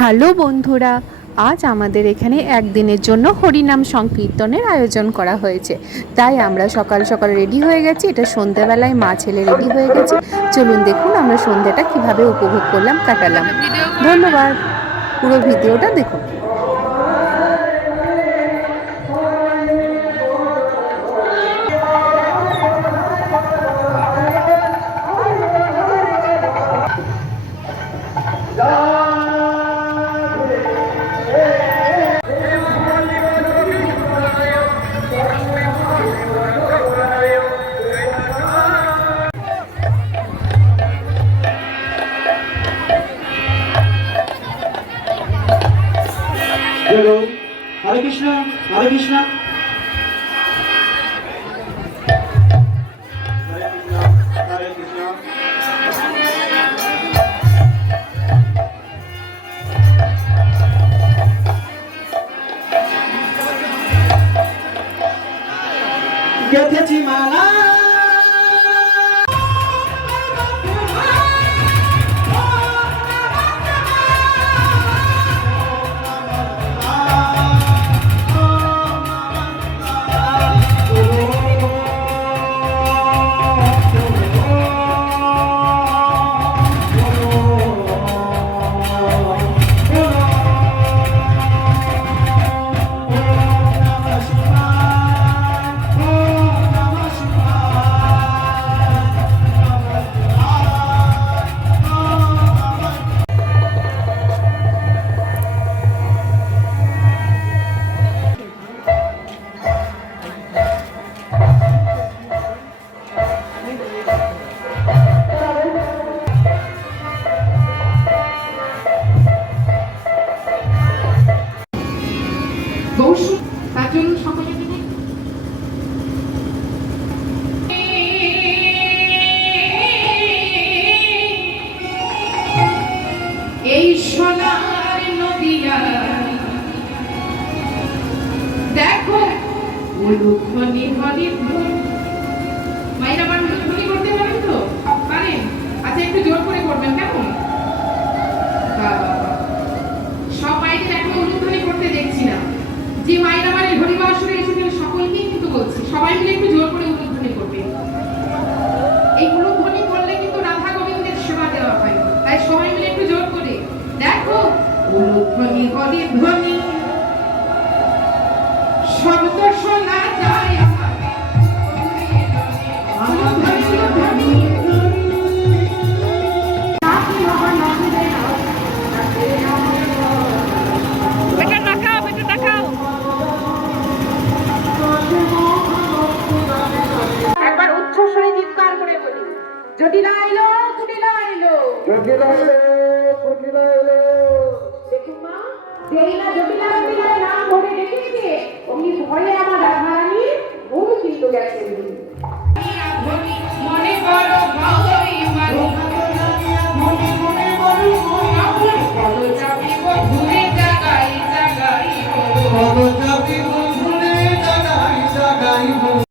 Hello বন্ধুরা, আজ আমাদের এখানে একদিনের জন্য হরিনাম সংকীর্তনের আয়োজন করা হয়েছে। তাই আমরা সকাল সকাল রেডি হয়ে গেছি, এটা সন্ধ্যাবেলায় মা ছেলে রেডি হয়ে গেছে। চলুন দেখুন আমরা সন্ধ্যাটা কীভাবে উপভোগ করলাম, কাটালাম। ধন্যবাদ, পুরো ভিডিওটা দেখুন। হ্যালো হরে কৃষ্ণ হরে কৃষ্ণ হরে কৃষ্ণ গেথেছি মালা এই সোনার নদিয়া। দেখো উলুধ্বনি হরিধ্বনি মাইরা আমার উলুধ্বনি করতে পারেন তো? পারেন। আচ্ছা একটু জোর করে করবেন, কেমন? সব মাইকে এখন উলুধ্বনি করতে দেখছি না। যে মায়েরা মানে হরিবাসরে এসেছেন, সকলকেই কিন্তু বলছি। সবাই মিলে একটু জোর করে উলুধ্বনি করবে এই উলুধ্বনি করলে কিন্তু রাধা গোবিন্দের সেবা দেওয়া হয় তাই সবাই মিলে একটু জোর করে দেখো উলুধ্বনি হরিধ্বনি শব্দ শোনা যায় উলুধ্বনি, উলুধ্বনি। একবার উচ্চ স্বরে করে বলি। জটিলা এলো কুটিলা এলো। জটিলা এলো, কুটিলা এলো। অমনি ভয়ে আমার রাধারানীর ঘুম কিন্তু গেছে